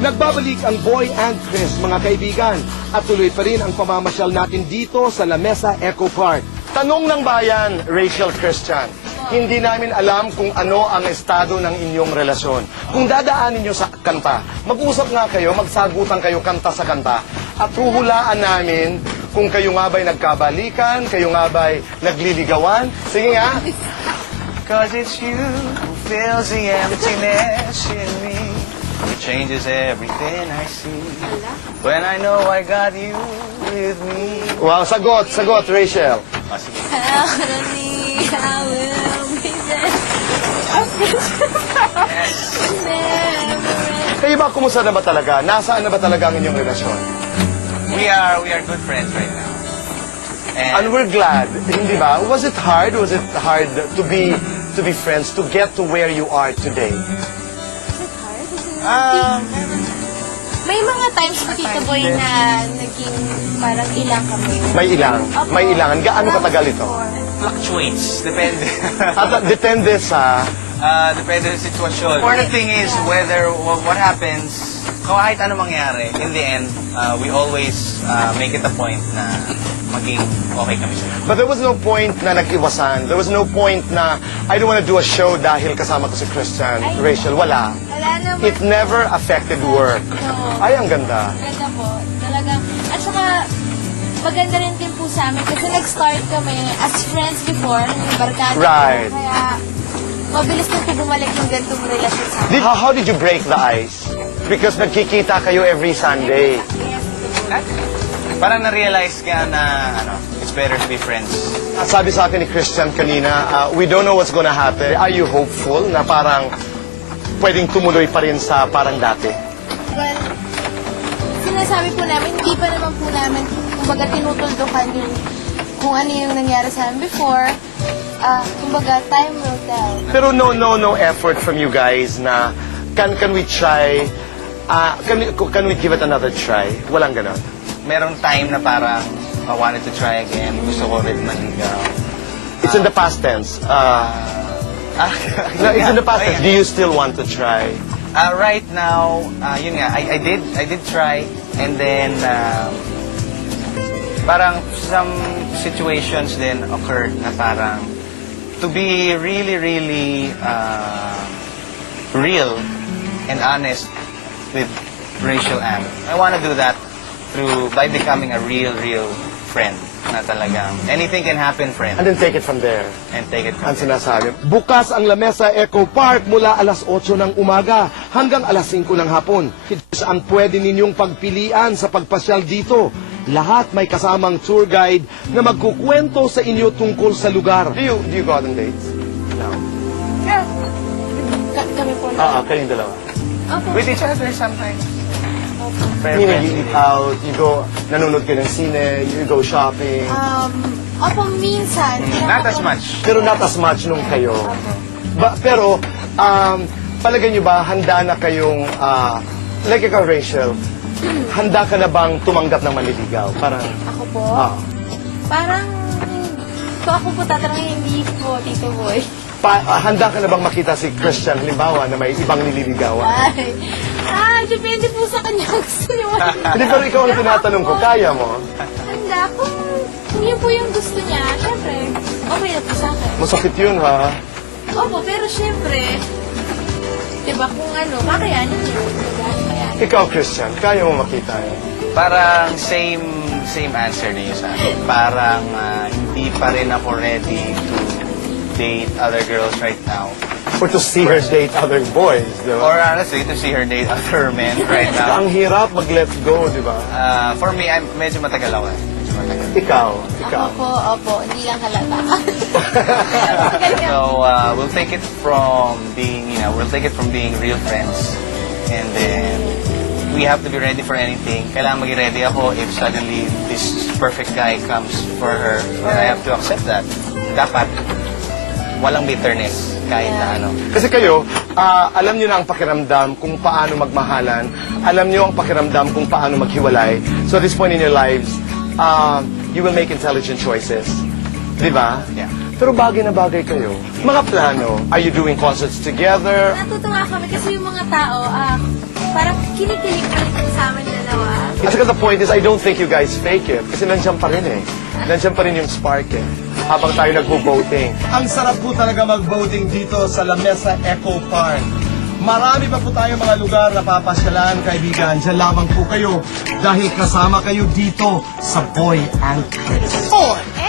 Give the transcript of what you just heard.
Nagbabalik ang Boy and Chris, mga kaibigan. At tuloy pa rin ang pamamasyal natin dito sa La Mesa Eco Park. Tanong ng bayan, Rachel Christian, hindi namin alam kung ano ang estado ng inyong relasyon. Kung dadaanin nyo sa kanta, mag-usap nga kayo, magsagutan kayo kanta sa kanta. At huhulaan namin kung kayo nga ba'y nagkabalikan, kayo nga ba'y nagliligawan. Sige nga. Cause it's you who fills the emptiness in me. It changes everything I see. When I know I got you with me. Wow, sagot, Rachel. Sige. Only I will be there. Kayo ba, kumusta na ba talaga? Nasaan na ba talaga ang inyong relasyon? We are good friends right now. And we're glad, hindi ba? Was it hard to be friends, to get to where you are today? May mga times po, Tito Boy, na naging parang ilang kami. May ilangan. Gaano katagal ito? Fluctuates. Depende. At depende sa... Depende sa sitwasyon. Important thing is whether what happens, kahit ano mangyari, in the end, we always make it a point na maging okay kami siya. But there was no point na nag-iwasan. There was no point na I don't want to do a show dahil kasama ko si Christian. Rachel, wala. Wala naman. It never affected work. No. Ay, ang ganda. Maganda po. Talagang, at saka, maganda rin din po sa amin kasi nag-start kami as friends before, yung barkada. Right. Kaya, mabilis din po bumalik yung gantong relasyon sa amin. How did you break the ice? Because nagkikita kayo every Sunday. Parang na-realize ka na it's better to be friends. Sabi sa akin ni Christian kanina, we don't know what's gonna happen. Are you hopeful na parang pwedeng tumuloy pa rin sa parang dati? Well, sinasabi po namin, hindi pa naman po namin, kumbaga tinutuldukan yung kung ano yung nangyari sa amin before. Kumbaga, time will tell. Pero no effort from you guys na can we try, can we give it another try? Walang ganon. Merong time na parang I wanted to try again. Gusto ko rin maligaw. It's in the past tense. No, it's in the past tense. Do you still want to try? Right now, yun nga, I did try, and then parang some situations then occurred na parang to be really real and honest with Rachel Ann. I want to do that by becoming a real friend na talagang anything can happen, friend. And then take it from there. And take it from Ang there. sinasabi. Bukas ang La Mesa Eco Park mula alas 8 ng umaga hanggang alas 5 ng hapon. Ang pwede ninyong pagpilian sa pagpasyal dito. Lahat may kasamang tour guide na magkukwento sa inyo tungkol sa lugar. Do you go out on dates? No. Yeah. Kami po na. Kayong dalawa. Opo. With each other sometimes. Meaning you eat out, you go, nanonood ka ng sine, you go shopping. Opo, minsan. Not as much. Pero not as much nung kayo. Pero, palagay nyo ba, handa na kayong, like ikaw, Rachel, handa ka na bang tumanggap ng manliligaw? Parang, Ako po? Parang, kung ako po tatanungin, hindi po, Tito Boy. handa ka na bang makita si Christian, halimbawa, na may ibang nililigawan? Depende po sa kanya gusto niyo. Hindi, pero ikaw ang tinatanong ko, kaya mo? Handa, kung yun po yung gusto niya, syempre, okay na po sa akin. Masakit yun, ha? Opo, pero syempre, diba kung kakayanin niyo. Kakayanin. Ikaw, Christian, kaya mo makita yun? Parang same answer din yun sa akin. Parang hindi pa rin ako ready to date other girls right now. Or to see her date other boys, di ba? Or honestly, to see her date other men right now. Ang hirap mag-let go, di ba? For me, medyo matagal ako. Medyo matagal. Ikaw. Ako po, opo, hindi lang halata. So, we'll take it from being real friends. And then, we have to be ready for anything. Kailangan maging ready ako if suddenly this perfect guy comes for her. Then I have to accept that. Dapat, walang bitterness kahit na ano. Kasi kayo, alam nyo na ang pakiramdam kung paano magmahalan. Alam nyo ang pakiramdam kung paano maghiwalay. So at this point in your lives, you will make intelligent choices. Di ba? Yeah. Pero bagay na bagay kayo. Mga plano, are you doing concerts together? Natutuwa kami kasi yung mga tao, parang kinikilig pa rin kami sa amin dalawa. At saka the point is, I don't think you guys fake it. Kasi nandiyan pa rin eh. Nandiyan pa rin yung spark eh. Habang tayo nagvo-voting. Ang sarap po talaga mag-voting dito sa La Mesa Eco Park. Marami pa po tayong mga lugar na papasyalan, kaibigan. Diyan lamang po kayo dahil kasama kayo dito sa Boy and Chris. Boy